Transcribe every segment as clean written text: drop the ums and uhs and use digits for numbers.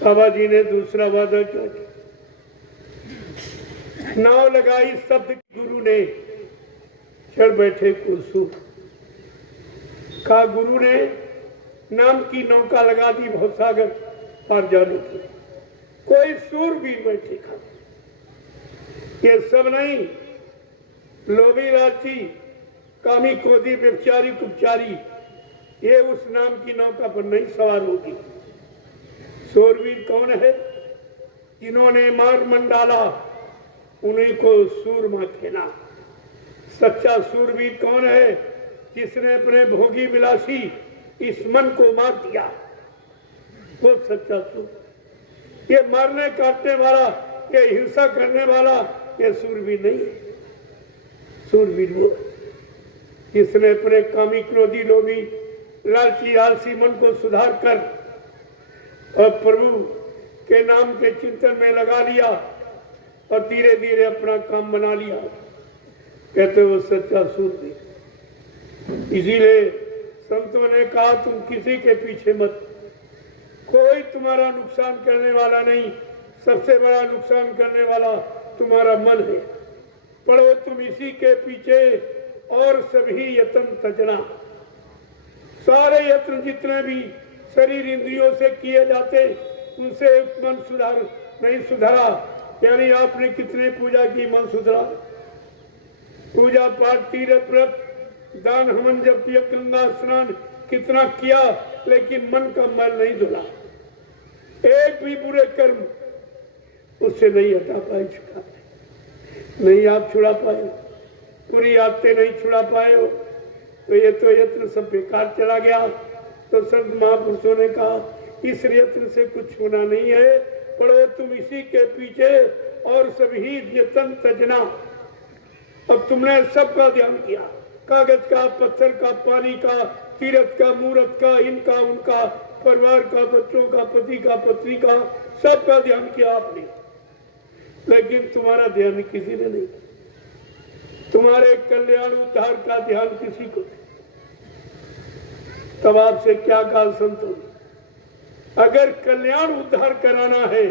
बाबा जी ने दूसरा वादा क्या किया? नाव लगाई शब्द गुरु ने, चढ़ बैठे कुसुम। कहा गुरु ने नाम की नौका लगा दी भवसागर पार जाने की। कोई सूरवीर बैठे खा, ये सब नहीं, लोभी लालची कामी क्रोधी व्यभिचारी कुपचारी, ये उस नाम की नौका पर नहीं सवार होगी। सूरवीर कौन है? जिन्होंने मार मन डाला उन्हीं को सूरमा कहना। सच्चा सूरवीर कौन है? जिसने अपने भोगी विलासी इस मन को मार दिया, वो सच्चा सूर। ये मारने काटने वाला, ये हिंसा करने वाला, ये सूरवीर नहीं है। सूरवीर वो जिसने अपने कामी क्रोधी लोभी लालची आलसी मन को सुधार कर और प्रभु के नाम के चिंतन में लगा लिया और धीरे धीरे अपना काम बना लिया, कहते वो सच्चा सूरवीर। इसीलिए संतों ने कहा तुम किसी के पीछे मत, कोई तुम्हारा नुकसान करने वाला नहीं, सबसे बड़ा नुकसान करने वाला तुम्हारा मन है। पढ़ो तुम इसी के पीछे और सभी यत्न तजना। सारे यत्न जितने भी शरीर इंद्रियों से किए जाते उनसे मन सुधार नहीं सुधरा। यानी आपने कितने पूजा की, मन सुधरा? पूजा पाठ तीर्थ व्रत दान हवन जप गंगा स्नान कितना किया, लेकिन मन का मैल नहीं धुला। एक भी बुरे कर्म उससे नहीं हटा पाए, छुड़ा नहीं आप छुड़ा पाए, पूरी आदतें नहीं छुड़ा पाए हो, तो ये तो यत्न सब बेकार चला गया। तो संत महापुरुषों ने कहा इस यत्न से कुछ होना नहीं है, पढ़ो तुम इसी के पीछे और सभी यत्न तजना। अब तुमने सबका ध्यान किया, कागज का, पत्थर का, पानी का, तीर्थ का, मूर्त का, इनका उनका, परिवार का, बच्चों का, पति का, पत्नी का, सबका ध्यान किया आपने, लेकिन तुम्हारा ध्यान किसी ने नहीं। तुम्हारे कल्याण उद्धार का ध्यान किसी को नहीं। तब आपसे क्या कहा संतों ने? अगर कल्याण उद्धार कराना है,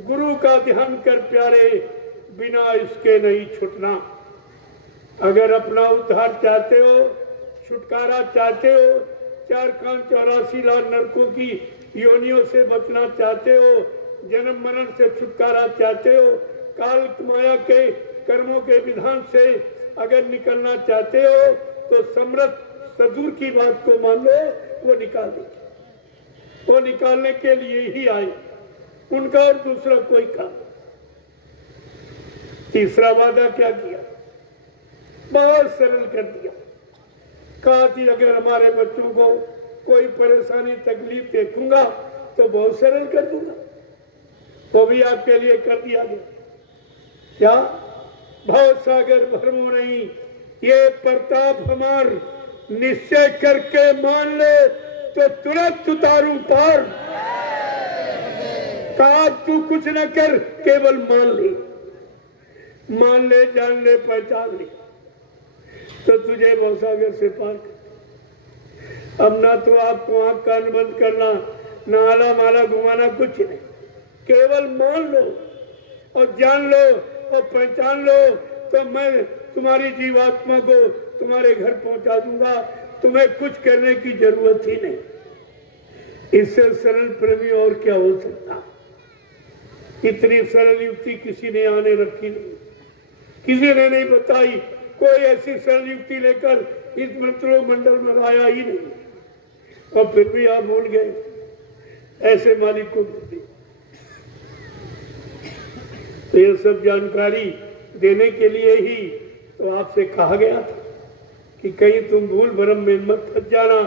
गुरु का ध्यान कर प्यारे, बिना इसके नहीं छूटना। अगर अपना उद्धार चाहते हो, छुटकारा चाहते हो, 4 कान 84 लाख नरकों की योनियों से बचना चाहते हो, जन्म मरण से छुटकारा चाहते हो, काल माया के कर्मों के विधान से अगर निकलना चाहते हो, तो समर्थ सदूर की बात को मान लो, वो निकाल देंगे। वो निकालने के लिए ही आए, उनका और दूसरा कोई काम। तीसरा वादा क्या किया? बहुत सरल कर दिया। कहा कि अगर हमारे बच्चों को कोई परेशानी तकलीफ देखूंगा तो बहुत सरल कर दूंगा। वो भी आपके लिए कर दिया गया। क्या? भव सागर भरमो नहीं, ये प्रताप हमार, निश्चय करके मान ले तो तुरंत उतारू पार। कहा तू कुछ न कर, केवल मान ले, मान ले, जान ले, पहचान ले, तो तुझे भवसागर से पार कर। अब ना तो आपको आंख कान बंद करना, ना आला माला घुमाना, कुछ नहीं, केवल मान लो और जान लो और पहचान लो, तो मैं तुम्हारी जीवात्मा को तुम्हारे घर पहुंचा दूंगा। तुम्हें कुछ करने की जरूरत ही नहीं। इससे सरल प्रेमी और क्या हो सकता? इतनी सरल युक्ति किसी ने आने रखी नहीं, किसी ने नहीं बताई। कोई ऐसी सरल युक्ति लेकर इस मंत्रों मंडल में आया ही नहीं, और फिर भी आप भूल गए। ऐसे मालिक को भूल गए। तो ये सब जानकारी देने के लिए ही तो आपसे कहा गया था कि कहीं तुम भूल भरम में मत फंस जाना,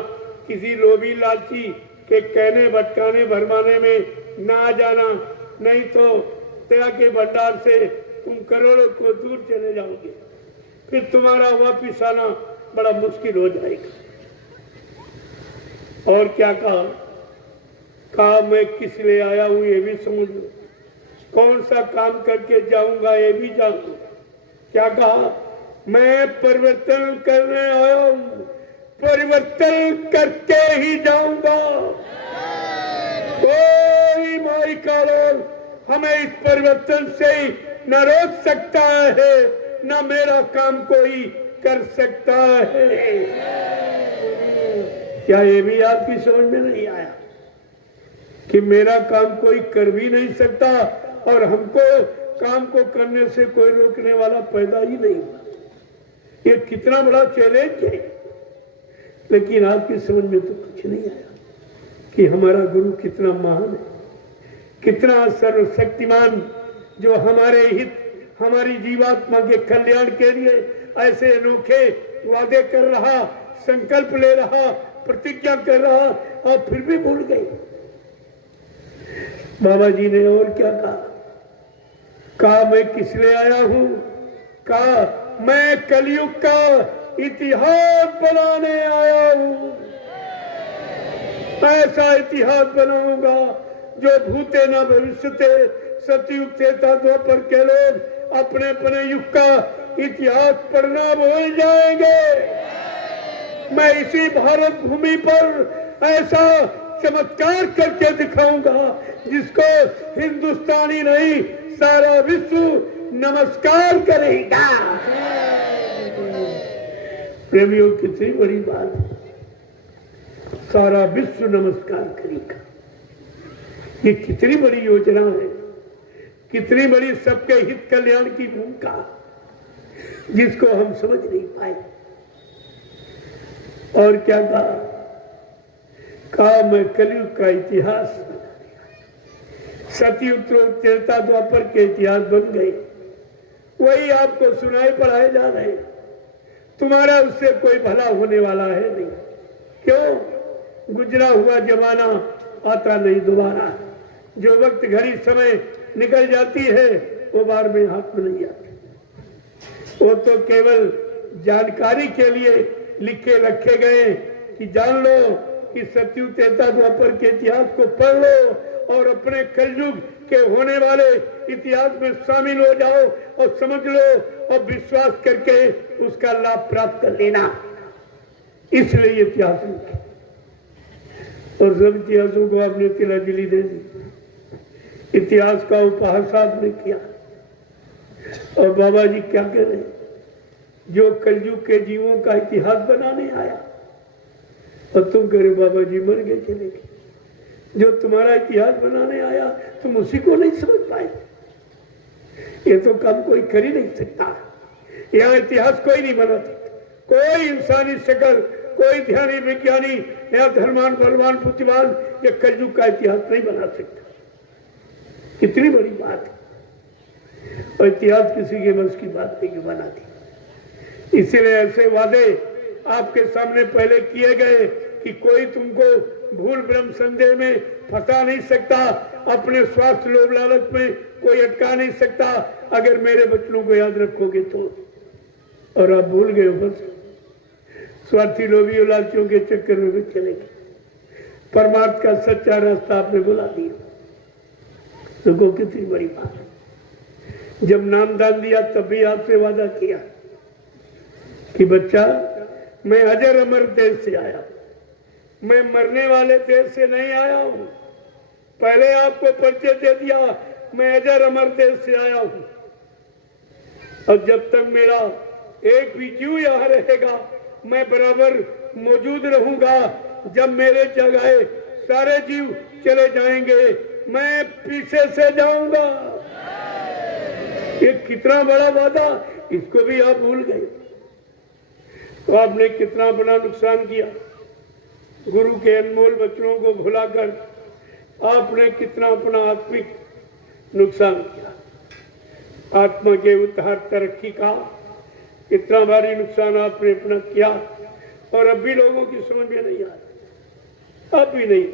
किसी लोभी लालची के कहने भटकाने भरमाने में ना आ जाना, नहीं तो दया के भंडार से तुम करोड़ों को दूर चले जाओगे, फिर तुम्हारा वापिस आना बड़ा मुश्किल हो जाएगा। और क्या कहा? कहा मैं किस लिए आया हूं ये भी समझ लो, कौन सा काम करके जाऊंगा ये भी जान लो। क्या कहा? मैं परिवर्तन करने आया हूं, परिवर्तन करके ही जाऊंगा। कोई काल हमें इस परिवर्तन से न रोक सकता है, न मेरा काम कोई कर सकता है। क्या ये भी आपकी समझ में नहीं आया कि मेरा काम कोई कर भी नहीं सकता और हमको काम को करने से कोई रोकने वाला पैदा ही नहीं हुआ? ये कितना बड़ा चैलेंज है। लेकिन आपकी समझ में तो कुछ नहीं आया कि हमारा गुरु कितना महान है, कितना सर्वशक्तिमान, जो हमारे हित, हमारी जीवात्मा के कल्याण के लिए ऐसे अनोखे वादे कर रहा, संकल्प ले रहा, प्रतिज्ञा कर रहा, और फिर भी भूल गए। बाबा जी ने और क्या कहा मैं किस लिए आया हूं? कहा मैं कलयुग का इतिहास बनाने आया हूं। ऐसा इतिहास बनाऊंगा जो भूते न भविष्यते, सतयुग त्रेता द्वापर के लोग अपने अपने युग का इतिहास पढ़ना भूल जाएंगे। मैं इसी भारत भूमि पर ऐसा चमत्कार करके दिखाऊंगा जिसको हिंदुस्तानी नहीं सारा विश्व नमस्कार करेगा। प्रेमियों, कितनी बड़ी बात है, सारा विश्व नमस्कार करेगा। ये कितनी बड़ी योजना है, कितनी बड़ी सबके हित कल्याण की भूमिका, जिसको हम समझ नहीं पाए। और क्या कहा मैं कलयुग का इतिहास, सतयुग त्रेता द्वापर के इतिहास बन गए। वही आपको सुनाए पढ़ाए जा रहे। तुम्हारा उससे कोई भला होने वाला है नहीं। क्यों? गुजरा हुआ जमाना आता नहीं दोबारा। जो वक्त घड़ी समय निकल जाती है वो बार में हाथ में नहीं आती। वो तो केवल जानकारी के लिए लिखे रखे गए कि जान लो कि सतयुग त्रेता द्वापर के इतिहास को पढ़ लो और अपने कलयुग के होने वाले इतिहास में शामिल हो जाओ और समझ लो और विश्वास करके उसका लाभ प्राप्त कर लेना। इसलिए ये इतिहास लिखे और सब इतिहासों को आपने तिला दिली दे दी। इतिहास का उपहास आपने किया। और बाबा जी क्या कह रहे हैं? जो कलयुग के जीवों का इतिहास बनाने आया और तुम कह रहे बाबा जी मर गए चले गए। जो तुम्हारा इतिहास बनाने आया तुम उसी को नहीं समझ पाए। ये तो काम कोई कर ही नहीं सकता। यहाँ इतिहास कोई नहीं बना सकता। कोई इंसानी शक्ल, कोई ध्यानी विज्ञानी या धर्मान बलवान बुद्धिमान या कलयुग का इतिहास नहीं बना सकता। कितनी बड़ी बात है। और इतिहास किसी के बस की बात नहीं जो बना दी। इसीलिए ऐसे वादे आपके सामने पहले किए गए कि कोई तुमको भूल भ्रम संदेह में फंसा नहीं सकता, अपने स्वार्थ लोभ लालच में कोई अटका नहीं सकता अगर मेरे बच्चों को याद रखोगे तो। और आप भूल गए, बस स्वार्थी लोभी और लालचियों के चक्कर में भी चले गए। परमार्थ का सच्चा रास्ता आपने बुला दिया। देखो कितनी बड़ी बात है। जब नाम दान दिया तब भी आपसे वादा किया कि बच्चा मैं अजर अमर देश से आया, मैं मरने वाले देश से नहीं आया हूं। पहले आपको परिचय दे दिया, मैं अजर अमर देश से आया हूं। और जब तक मेरा एक भी जीव यहाँ रहेगा मैं बराबर मौजूद रहूंगा। जब मेरे जगह सारे जीव चले जाएंगे मैं पीछे से जाऊंगा। ये कितना बड़ा वादा, इसको भी आप भूल गए। तो आपने कितना बड़ा नुकसान किया। गुरु के अनमोल वचनों को भुलाकर आपने कितना अपना आत्मिक नुकसान किया। आत्मा के उद्धार तरक्की का कितना भारी नुकसान आपने अपना किया। और अब भी लोगों की समझ में नहीं आ रहा, अब भी नहीं।